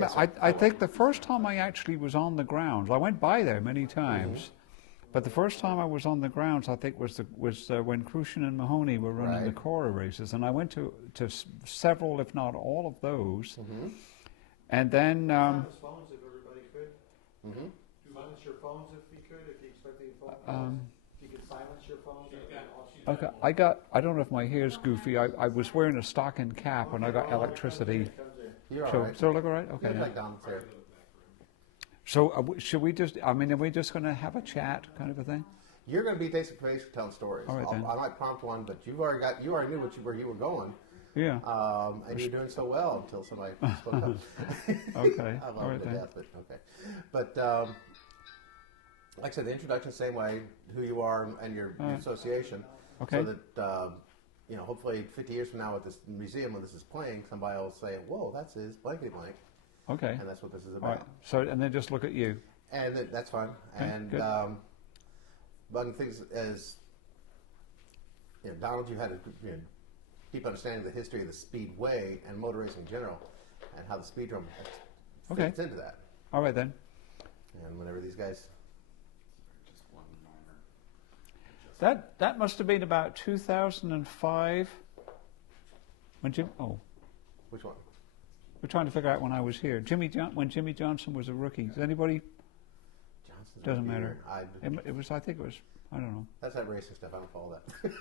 minute. I think the first time I actually was on the grounds, I went by there many times, but the first time I was on the grounds, I think was when Crucian and Mahoney were running the Cora races, and I went to several, if not all of those, and then. Silence phones if everybody could. Silence your phones if you could, if you expect any phone calls. If you could silence your phones. Okay, I don't know if my hair's goofy. I was wearing a stocking cap and I got electricity. You're all right. So look all right? Okay. You look like Donald's hair. So should we just, I mean, are we just going to have a chat kind of a thing? You're going to be basically telling stories. All right, then. I might prompt one, but you already knew where you were going. Yeah. And you're doing so well until somebody spoke up. Okay. I love it to death, but okay. But like I said, the introduction, same way, who you are and your association. Okay. So that, hopefully 50 years from now at this museum when this is playing, somebody will say, whoa, that's his blankety blank. Okay. And that's what this is about. All right. So, and then just look at you. And that's fine. Okay, and good. one of the things is, Donald, you had a deep understanding of the history of the Speedway and motor racing in general, and how the Speedrome fits into that. All right then. And whenever these guys. That must have been about 2005. When Which one? we're trying to figure out when I was here. When Jimmy Johnson was a rookie. Does anybody? Johnson's Doesn't matter. It was. I think it was. I don't know. That's that racing stuff. I don't follow that.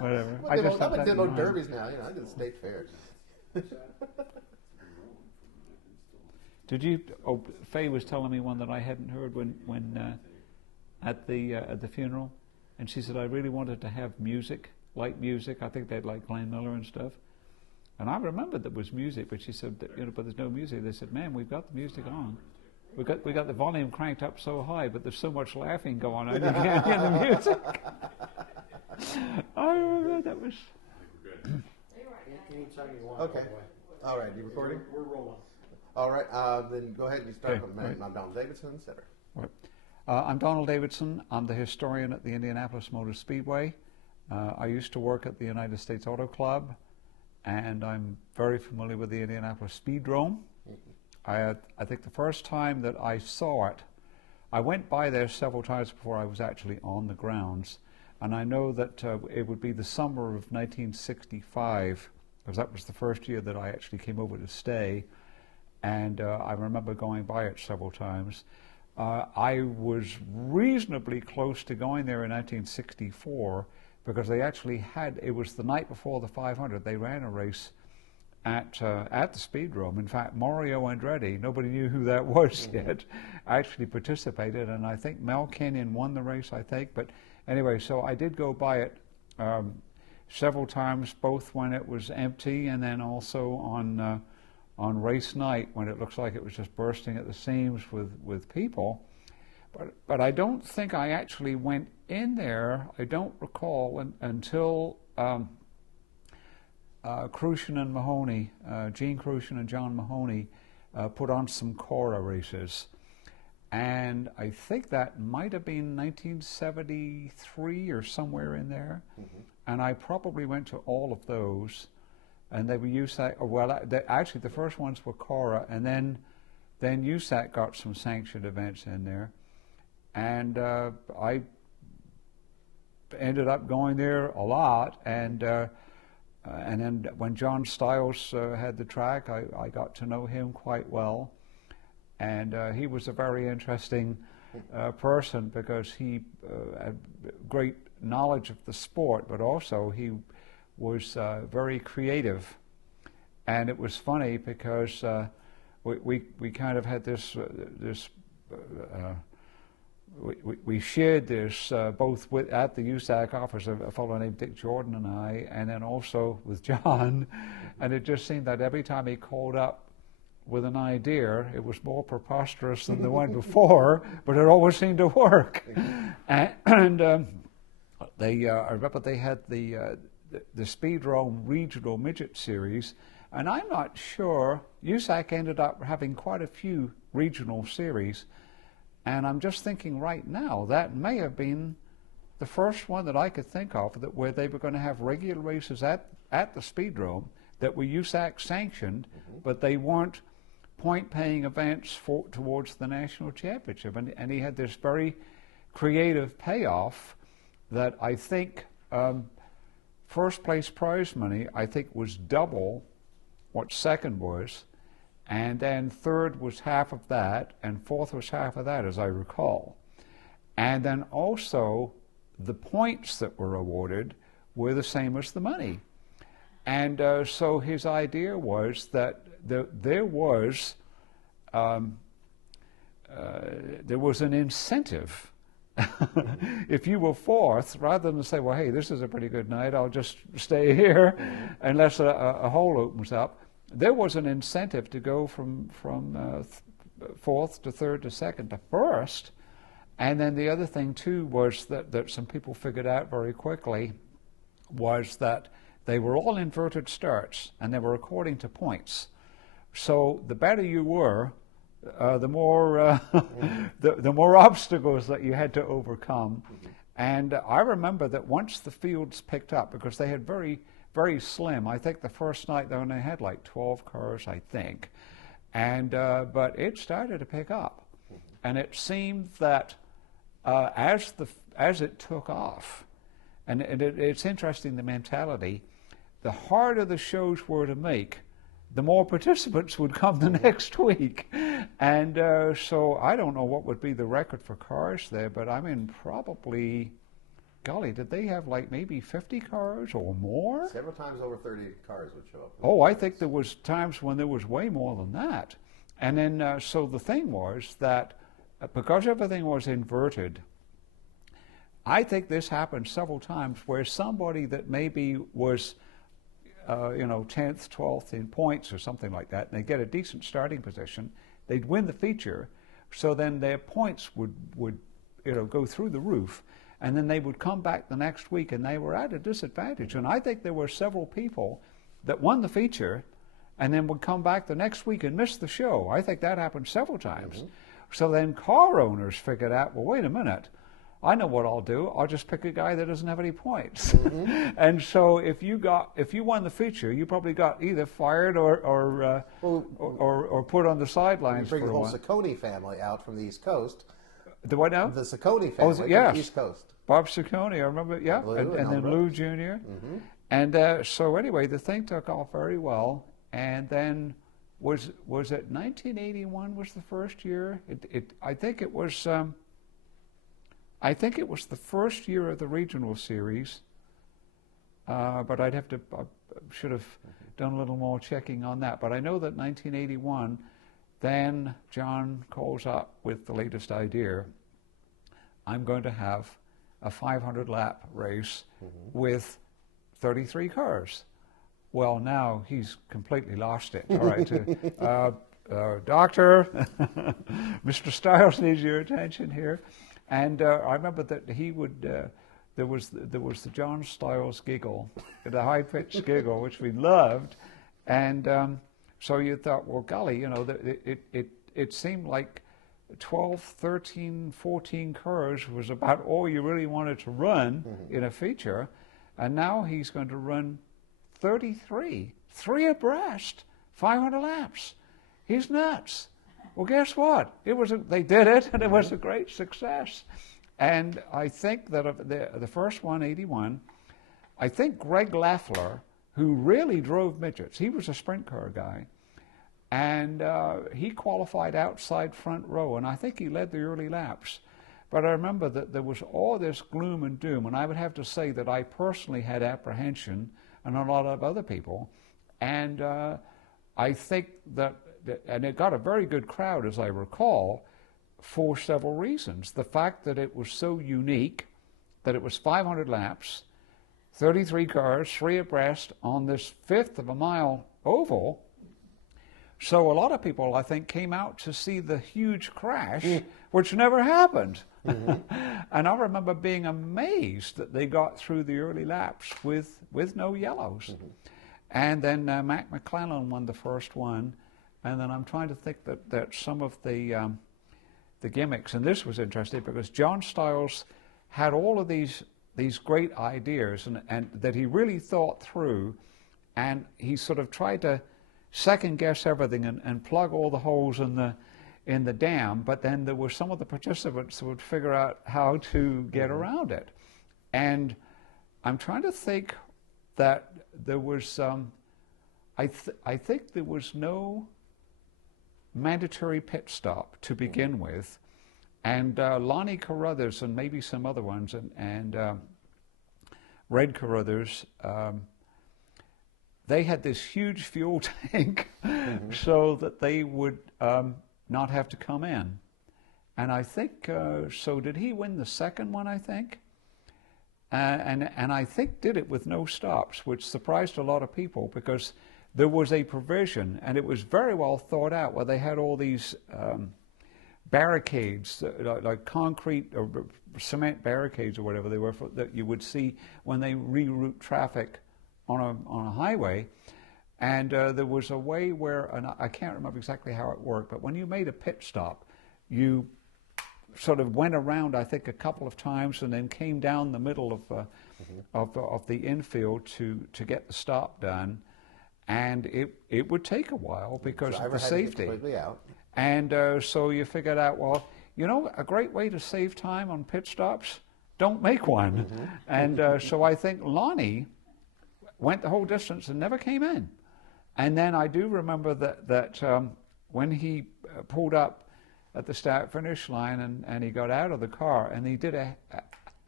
Whatever. I did no derbies now. I did the state fair. Did you? Oh, Faye was telling me one that I hadn't heard when at the funeral, and she said I really wanted to have music, light music. I think they'd like Glenn Miller and stuff. And I remembered there was music, but she said, but there's no music. They said, man, we've got the music on. We got the volume cranked up so high, but there's so much laughing going on. You can't hear the music. I remember that was. Anytime you want. Okay. All right. You recording? We're rolling. All right. Then go ahead and start. Okay, I'm Donald Davidson, etc. Right. I'm Donald Davidson. I'm the historian at the Indianapolis Motor Speedway. I used to work at the United States Auto Club, and I'm very familiar with the Indianapolis Speedrome. I think the first time that I saw it, I went by there several times before I was actually on the grounds, and I know that it would be the summer of 1965, because that was the first year that I actually came over to stay, and I remember going by it several times. I was reasonably close to going there in 1964 because they actually had, it was the night before the 500, they ran a race at the Speedrome. In fact, Mario Andretti, nobody knew who that was yet, actually participated, and I think Mel Kenyon won the race, I think. But anyway, so I did go by it several times, both when it was empty and then also on race night when it looks like it was just bursting at the seams with people. But I don't think I actually went in there, I don't recall, until Crucian and Mahoney, Gene Crucian and John Mahoney, put on some Cora races. And I think that might have been 1973 or somewhere in there. And I probably went to all of those. And they were USAC, actually the first ones were Cora, and then USAC got some sanctioned events in there. And I ended up going there a lot, and then when John Stiles had the track, I got to know him quite well. And he was a very interesting person because he had great knowledge of the sport, but also he was very creative. And it was funny because we kind of had this we shared this both at the USAC office, a fellow named Dick Jordan and I, and then also with John. And it just seemed that every time he called up with an idea, it was more preposterous than the one before, but it always seemed to work. And I remember they had the Speedrome Regional Midget Series, and I'm not sure, USAC ended up having quite a few regional series, and I'm just thinking right now that may have been the first one that I could think of where they were going to have regular races at the Speedrome that were USAC sanctioned, but they weren't point-paying events towards the national championship. And he had this very creative payoff that I think first place prize money, I think, was double what second was, and then third was half of that, and fourth was half of that, as I recall. And then also the points that were awarded were the same as the money. And so his idea was that there was an incentive. If you were fourth, rather than say, well, hey, this is a pretty good night, I'll just stay here unless a hole opens up, there was an incentive to go from fourth to third to second to first. And then the other thing, too, was that some people figured out very quickly was that they were all inverted starts, and they were according to points. So the better you were, the more the more obstacles that you had to overcome. And I remember that once the fields picked up, because they had very, very slim, I think the first night they only had like 12 cars, I think. And but it started to pick up. And it seemed that as it took off, and it's interesting, the mentality, the harder the shows were to make, the more participants would come the next week. And so I don't know what would be the record for cars there, but I mean, probably, golly, did they have like maybe 50 cars or more? Several times over 30 cars would show up. Oh, I think there was times when there was way more than that. And then, so the thing was that because everything was inverted, I think this happened several times where somebody that maybe was 10th, 12th in points or something like that, and they get a decent starting position, they'd win the feature, so then their points would go through the roof, and then they would come back the next week and they were at a disadvantage. And I think there were several people that won the feature and then would come back the next week and miss the show. I think that happened several times. So then car owners figured out, well, wait a minute, I know what I'll do. I'll just pick a guy that doesn't have any points. And so if you won the feature, you probably got either fired or put on the sidelines for a while. Bring the whole Ciccone family out from the East Coast. The what now? The Ciccone family from yes. the East Coast. Bob Ciccone, I remember, yeah, Lou, and then Lou Jr. And so anyway, the thing took off very well. And then was it 1981 was the first year? I think it was. I think it was the first year of the regional series, but I should have done a little more checking on that. But I know that 1981, then John calls up with the latest idea. I'm going to have a 500-lap race with 33 cars. Well, now he's completely lost it. All right, Doctor, Mr. Stiles needs your attention here. And I remember that he would, there was the John Stiles giggle, the high-pitched giggle, which we loved. And so you thought, well, golly, it seemed like 12, 13, 14 cars was about all you really wanted to run in a feature. And now he's going to run 33, 3 abreast, 500 laps. He's nuts. Well, guess what? They did it, and it was a great success. And I think that the first one, 81, I think Greg Leffler, who really drove midgets, he was a sprint car guy, and he qualified outside front row, and I think he led the early laps. But I remember that there was all this gloom and doom, and I would have to say that I personally had apprehension, and a lot of other people, and I think that and it got a very good crowd, as I recall, for several reasons. The fact that it was so unique, that it was 500 laps, 33 cars, 3 abreast on this 1/5 of a mile oval. So a lot of people, I think, came out to see the huge crash, which never happened. And I remember being amazed that they got through the early laps with no yellows. And then Mac McClellan won the first one. And then I'm trying to think that some of the gimmicks, and this was interesting because John Stiles had all of these great ideas and that he really thought through, and he sort of tried to second guess everything and plug all the holes in the dam, but then there were some of the participants who would figure out how to get around it. And I'm trying to think that there was, I think there was no mandatory pit stop to begin with. And Lonnie Carruthers and maybe some other ones, and Red Carruthers, they had this huge fuel tank so that they would not have to come in. And I think, so did he win the second one, I think? And I think did it with no stops, which surprised a lot of people because there was a provision, and it was very well thought out, where they had all these barricades, like concrete or cement barricades or whatever they were, that you would see when they reroute traffic on a highway. And there was a way where, and I can't remember exactly how it worked, but when you made a pit stop, you sort of went around, I think, a couple of times and then came down the middle of the infield to get the stop done. And it would take a while because of the safety. Completely out. And so you figured out, well, you know, a great way to save time on pit stops, don't make one. And so I think Lonnie went the whole distance and never came in. And then I do remember that when he pulled up at the start-finish line and he got out of the car and he did a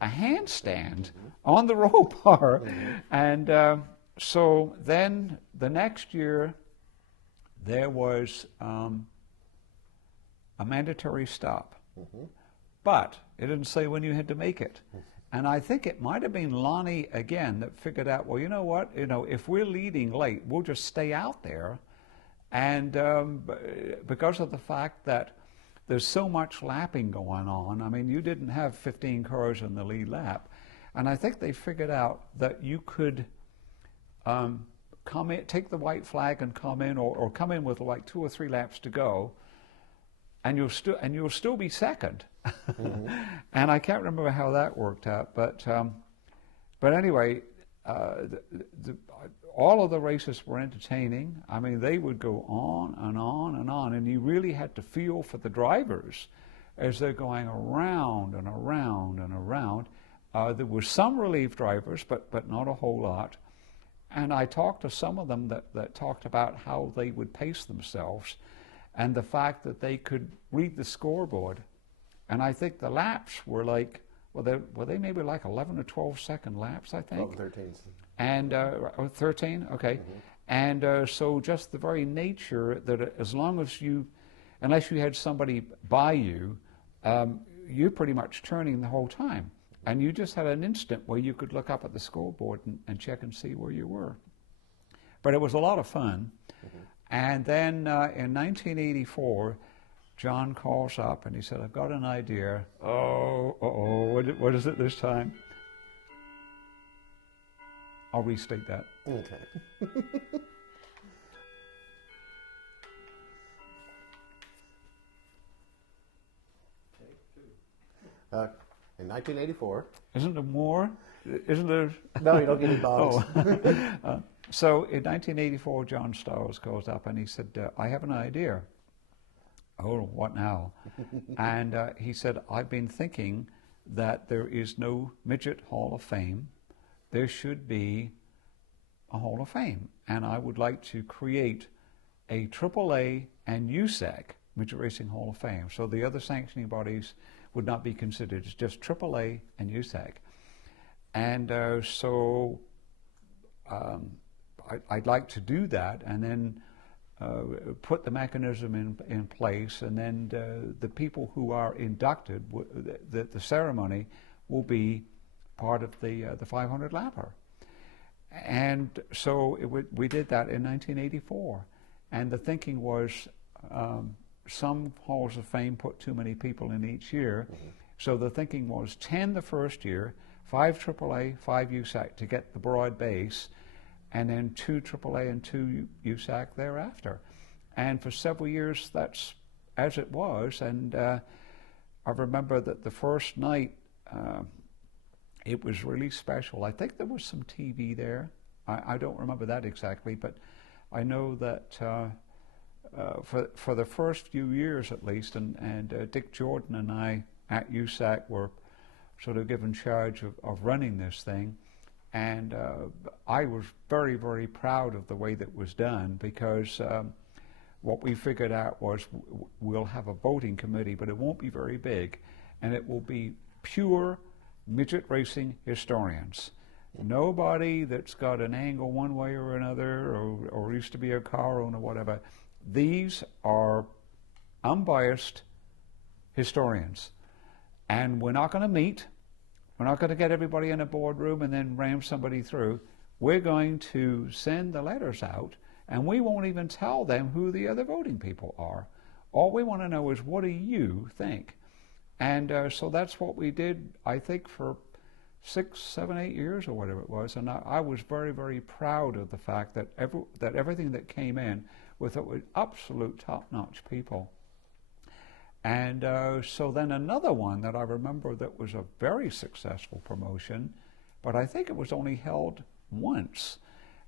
handstand on the roll bar. And so then the next year there was a mandatory stop. But it didn't say when you had to make it. And I think it might have been Lonnie again that figured out, well, you know what, if we're leading late, we'll just stay out there. And because of the fact that there's so much lapping going on, I mean, you didn't have 15 cars in the lead lap. And I think they figured out that you could come in, take the white flag and come in, or come in with like 2 or 3 laps to go, and you'll still be second. And I can't remember how that worked out, but anyway, all of the races were entertaining. I mean, they would go on and on and on, and you really had to feel for the drivers as they're going around and around and around. There were some relief drivers, but not a whole lot. And I talked to some of them that talked about how they would pace themselves and the fact that they could read the scoreboard. And I think the laps were like, were they maybe like 11 or 12 second laps, I think? 13. And 13, okay. And so just the very nature that as long as unless you had somebody by you, you're pretty much turning the whole time. And you just had an instant where you could look up at the scoreboard and check and see where you were. But it was a lot of fun. And then in 1984, John calls up and he said, I've got an idea. What is it this time? I'll restate that. Okay. In 1984. Isn't there more? Isn't there? No, you don't get any bonus. So in 1984, John Stiles calls up and he said, I have an idea. Oh, what now? And he said, I've been thinking that there is no Midget Hall of Fame. There should be a Hall of Fame. And I would like to create a AAA and USAC Midget Racing Hall of Fame. So the other sanctioning bodies would not be considered. It's just AAA and USAC. And so I'd like to do that and then put the mechanism in place, and then the people who are inducted, the ceremony will be part of the 500 lapper. And so we did that in 1984. And the thinking was some halls of fame put too many people in each year. So the thinking was 10 the first year, 5 AAA, 5 USAC to get the broad base, and then 2 AAA and 2 USAC thereafter. And for several years, that's as it was. And I remember that the first night, it was really special. I think there was some TV there. I don't remember that exactly, but I know that for the first few years at least, and Dick Jordan and I at USAC were sort of given charge of running this thing, and I was very, very proud of the way that was done, because what we figured out was we'll have a voting committee, but it won't be very big, and it will be pure midget racing historians. Nobody that's got an angle one way or another, or used to be a car owner or whatever. These are unbiased historians. And we're not going to meet. We're not going to get everybody in a boardroom and then ram somebody through. We're going to send the letters out, and we won't even tell them who the other voting people are. All we want to know is, what do you think? And so that's what we did, I think, for 6, 7, 8 years or whatever it was. And I was very, very proud of the fact that everything that came in with absolute top-notch people. And so then another one that I remember that was a very successful promotion, but I think it was only held once,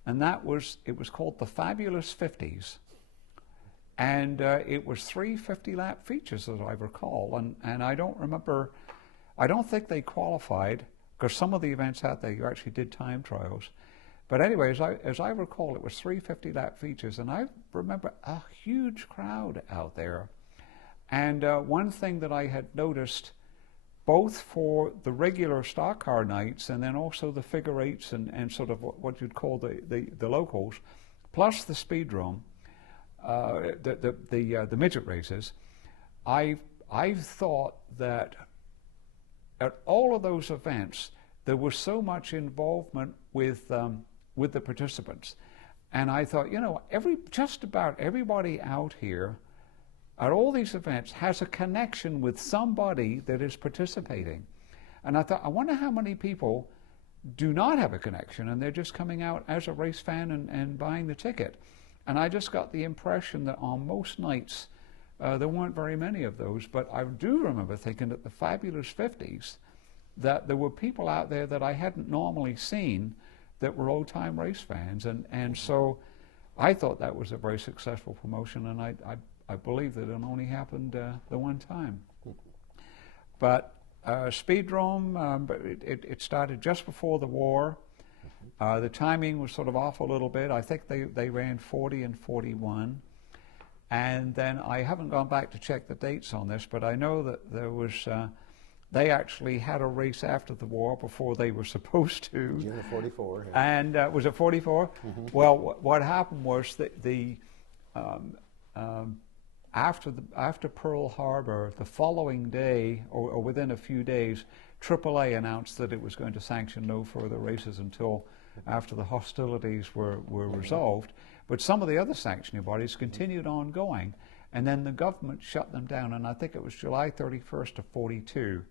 and it was called the Fabulous 50s. And it was 3 50-lap features, as I recall, and I don't think they qualified, because some of the events out there you actually did time trials. But anyway, as I recall, it was 3 50-lap features, and I remember a huge crowd out there. And one thing that I had noticed, both for the regular stock car nights and then also the figure eights and sort of what you'd call the locals, plus the Speedrome, the midget races, I thought that at all of those events there was so much involvement with the participants, and I thought, you know, just about everybody out here at all these events has a connection with somebody that is participating. And I thought, I wonder how many people do not have a connection and they're just coming out as a race fan and buying the ticket. And I just got the impression that on most nights there weren't very many of those, but I do remember thinking at the Fabulous 50s that there were people out there that I hadn't normally seen that were old-time race fans, and so I thought that was a very successful promotion, and I believe that it only happened the one time. But Speedrome, it started just before the war. The timing was sort of off a little bit. I think they ran 40 and 41. And then I haven't gone back to check the dates on this, but I know that there was, they actually had a race after the war before they were supposed to. June of 44. Yeah. And was it 44? Mm-hmm. Well, what happened was that after Pearl Harbor, the following day, or within a few days, AAA announced that it was going to sanction no further races until after the hostilities were resolved. But some of the other sanctioning bodies continued on going, and then the government shut them down, and I think it was July 31st of 42.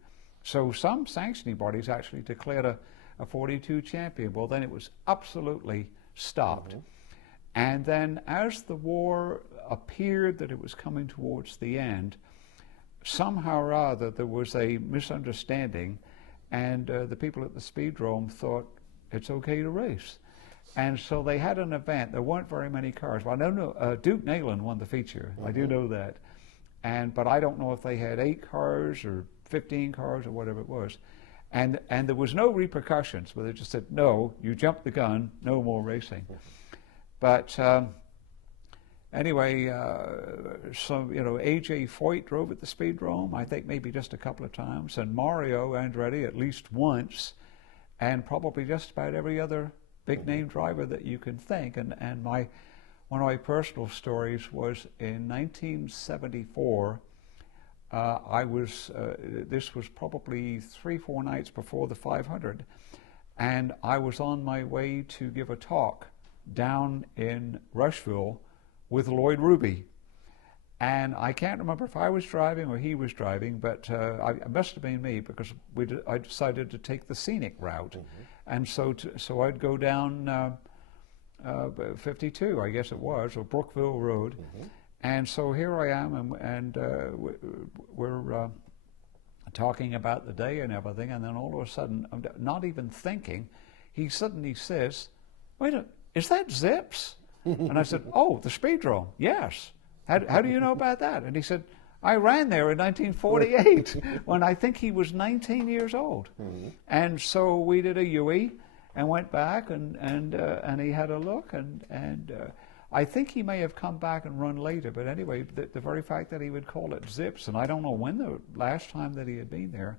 So some sanctioning bodies actually declared a 42 champion. Well, then it was absolutely stopped. Mm-hmm. And then as the war appeared that it was coming towards the end, somehow or other there was a misunderstanding, and the people at the Speedrome thought it's okay to race. And so they had an event. There weren't very many cars. Well, I don't know. Duke Nayland won the feature. Mm-hmm. I do know that. But I don't know if they had 8 cars or 15 cars or whatever it was. And there was no repercussions, but they just said, no, you jumped the gun, no more racing. But anyway, A.J. Foyt drove at the Speedrome, I think maybe just a couple of times, and Mario Andretti at least once, and probably just about every other big name driver that you can think. And one of my personal stories was in 1974. This was probably 3-4 nights before the 500, and I was on my way to give a talk down in Rushville with Lloyd Ruby. And I can't remember if I was driving or he was driving, but it must have been me, because I decided to take the scenic route. Mm-hmm. And so I'd go down 52, I guess it was, or Brookville Road. Mm-hmm. And so here I am, and we're talking about the day and everything, and then all of a sudden, I'm not even thinking, he suddenly says, wait a minute, is that Zips? And I said, oh, the Speedrome, yes. How do you know about that? And he said, I ran there in 1948 when I think he was 19 years old. And so we did a UE and went back, and he had a look, and I think he may have come back and run later, but anyway, the very fact that he would call it Zips, and I don't know when the last time that he had been there.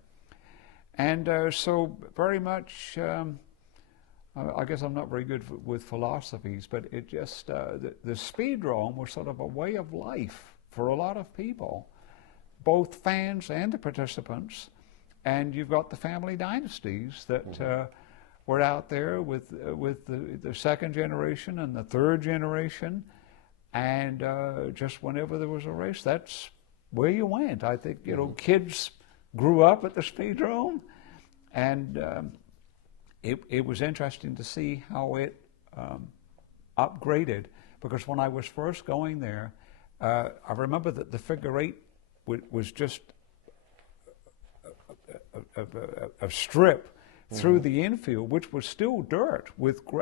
And so very much, I guess I'm not very good with philosophies, but it just, the Speedrome was sort of a way of life for a lot of people, both fans and the participants. And you've got the family dynasties that were out there with the second generation and the third generation, and just whenever there was a race, that's where you went. I think, you know, kids grew up at the Speedrome, and it was interesting to see how it upgraded, because when I was first going there, I remember that the figure eight was just a strip through the infield, which was still dirt.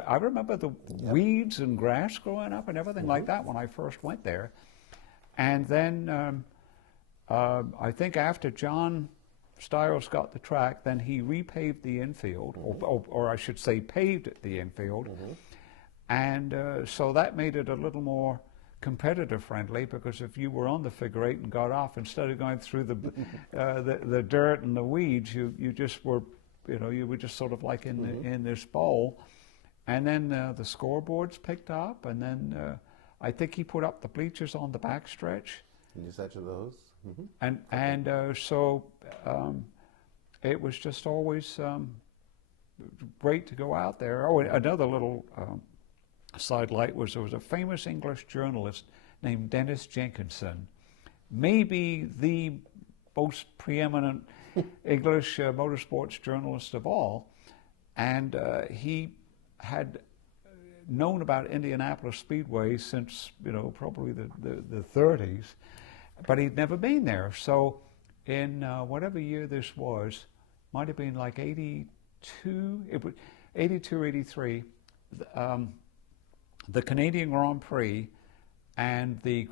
I remember the weeds and grass growing up and everything like that when I first went there. And then I think after John Stiles got the track, then he repaved the infield, or I should say paved the infield. And so that made it a little more competitor friendly, because if you were on the figure eight and got off, instead of going through the dirt and the weeds, you just were, you know, you were just sort of like in this bowl. And then the scoreboards picked up, and then I think he put up the bleachers on the backstretch. And you such of those? And so it was just always great to go out there. Oh, another little sidelight was there was a famous English journalist named Dennis Jenkinson, maybe the most preeminent English motorsports journalist of all, and he had known about Indianapolis Speedway since, you know, probably the 30s, but he'd never been there. So in whatever year this was, might have been like 82, it was 82 or 83, the Canadian Grand Prix and the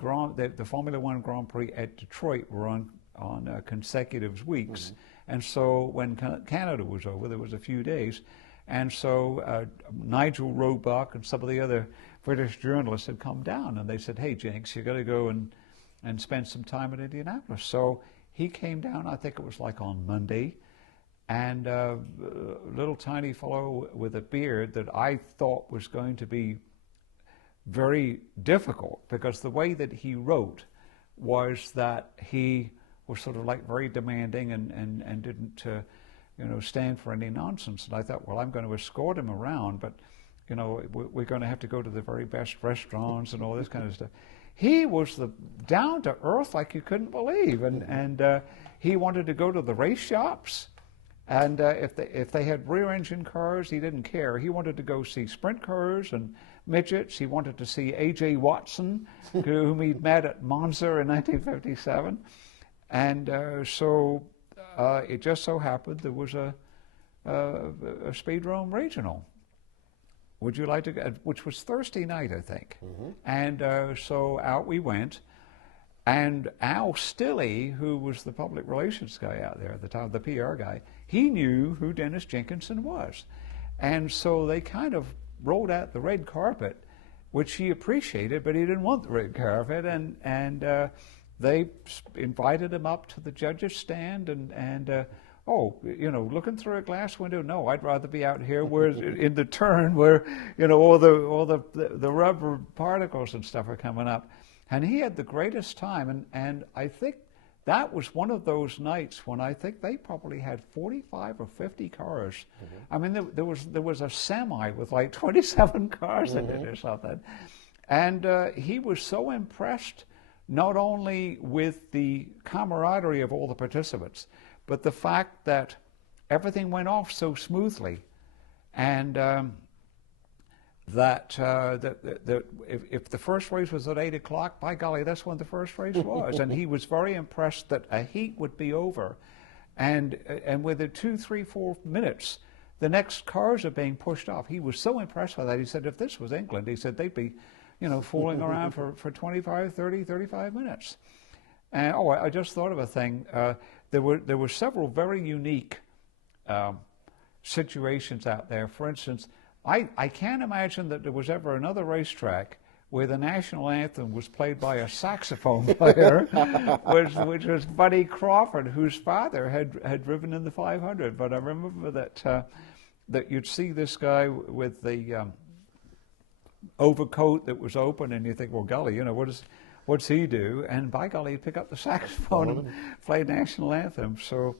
Formula One Grand Prix at Detroit were on consecutive weeks. And so when Canada was over, there was a few days. And so Nigel Roebuck and some of the other British journalists had come down, and they said, hey, Jenks, you got to go and spend some time in Indianapolis. So he came down, I think it was like on Monday, and a little tiny fellow with a beard that I thought was going to be very difficult, because the way that he wrote was that he was sort of like very demanding and didn't you know, stand for any nonsense. And I thought, well, I'm going to escort him around, but you know, we're going to have to go to the very best restaurants and all this kind of stuff. He was down to earth like you couldn't believe, and he wanted to go to the race shops, and if they had rear engine cars, he didn't care. He wanted to go see sprint cars and midgets. He wanted to see A.J. Watson, whom he'd met at Monza in 1957. And so it just so happened there was a Speedrome regional. Would you like to go? Which was Thursday night, I think. And so out we went. And Al Stilley, who was the public relations guy out there at the time, the PR guy, he knew who Dennis Jenkinson was. And so they kind of rolled out the red carpet, which he appreciated, but he didn't want the red carpet. And they invited him up to the judges' stand, and oh, you know, looking through a glass window, no, I'd rather be out here where in the turn where, you know, all the rubber particles and stuff are coming up. And he had the greatest time, and I think that was one of those nights when I think they probably had 45 or 50 cars. I mean, there was a semi with like 27 cars in it or something. And he was so impressed not only with the camaraderie of all the participants, but the fact that everything went off so smoothly, and that if the first race was at 8 o'clock, by golly, that's when the first race was. And he was very impressed that a heat would be over, and within 2, 3, 4 minutes, the next cars are being pushed off. He was so impressed by that. He said, if this was England, he said, they'd be fooling around for 25, 30, 35 minutes. And I just thought of a thing. There were several very unique situations out there. For instance, I can't imagine that there was ever another racetrack where the national anthem was played by a saxophone player, which was Buddy Crawford, whose father had driven in the 500. But I remember that you'd see this guy with the overcoat that was open, and you think, well, golly, what's he do? And by golly, he'd pick up the saxophone and play national anthem. So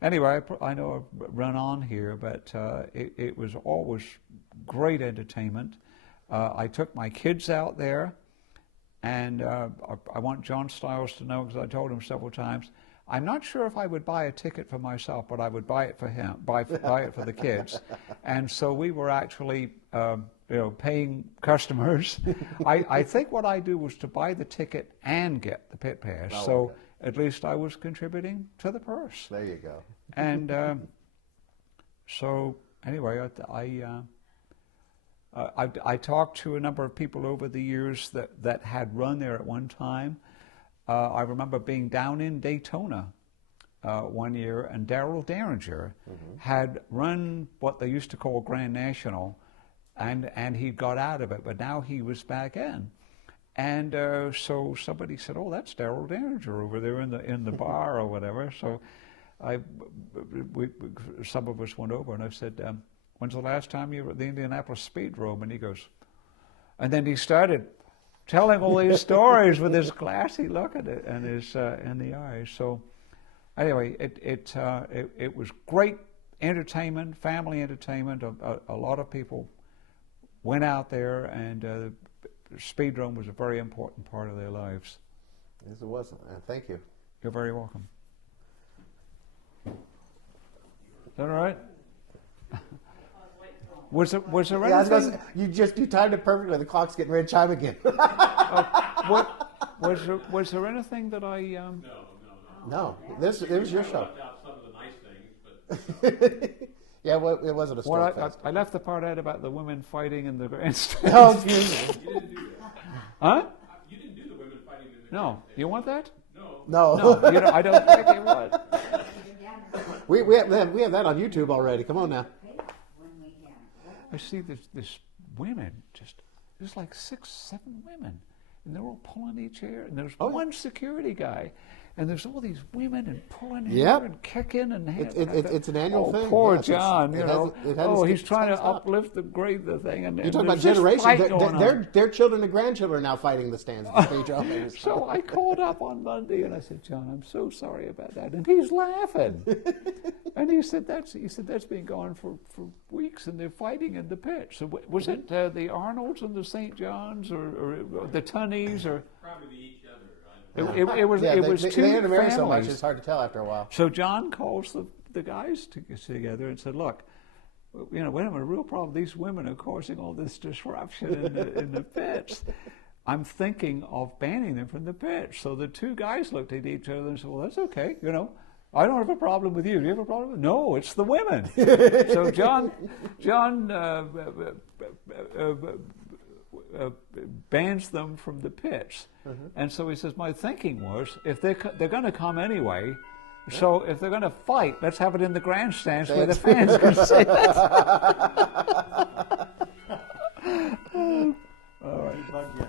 anyway, I know I've run on here, but it was always great entertainment. I took my kids out there, and I want John Stiles to know, because I told him several times, I'm not sure if I would buy a ticket for myself, but I would buy it for him, buy it for the kids. And so we were actually, paying customers. I think what I do was to buy the ticket and get the pit pass. Oh, so okay. at least I was contributing to the purse. There you go. And so anyway, I talked to a number of people over the years that had run there at one time. I remember being down in Daytona one year, and Darrell Derringer had run what they used to call Grand National, and he got out of it, but now he was back in. And so somebody said, "Oh, that's Darrell Derringer over there in the bar or whatever." So some of us went over, and I said, "When's the last time you were at the Indianapolis Speedrome?" And he goes, and then he started telling all these stories with this glassy look at it and his in the eyes. So anyway, it was great entertainment, family entertainment. A lot of people went out there, and Speedrome was a very important part of their lives. Yes, it was. Thank you. You're very welcome. Is that all right? Was there Yeah, I was anything? gonna say, you timed it perfectly. The clock's getting ready to chime again. Was there anything that I? No, it was your show. Left out some of the nice things, but Yeah, well, it wasn't a story fest. I left the part out about the women fighting in the grandstand. Oh, excuse me. you didn't do that. Huh? You didn't do the women fighting in the No. grandstand. You want that? No. No, No. I don't think it was. we have that on YouTube already. Come on now. I see this women, there's like 6, 7 women, and they're all pulling each hair, and there's one security guy, and there's all these women and pulling hair and kicking and It's an annual thing. Poor Yes, John, he's trying to stop. uplift the thing, and You're talking about there's this fight generations. going on. Their children and grandchildren are now fighting the stands at the Speedrome. So I called up on Monday and I said, "John, I'm so sorry about that," and he's laughing. And he said that's been going on for weeks, and they're fighting in the pit. So was it the Arnolds and the St. Johns, or the Tunnies, or? Probably each other. It was two they intermarry families. so much it's hard to tell after a while. So John calls the guys together and said, "Look, we have a real problem. These women are causing all this disruption in the pits. I'm thinking of banning them from the pits." So the two guys looked at each other and said, "Well, that's okay. I don't have a problem with you. Do you have a problem?" "No, it's the women." So John bans them from the pits. And so he says, "My thinking was, if they're going to come anyway, so if they're going to fight, let's have it in the grandstands where the fans can see it." All right.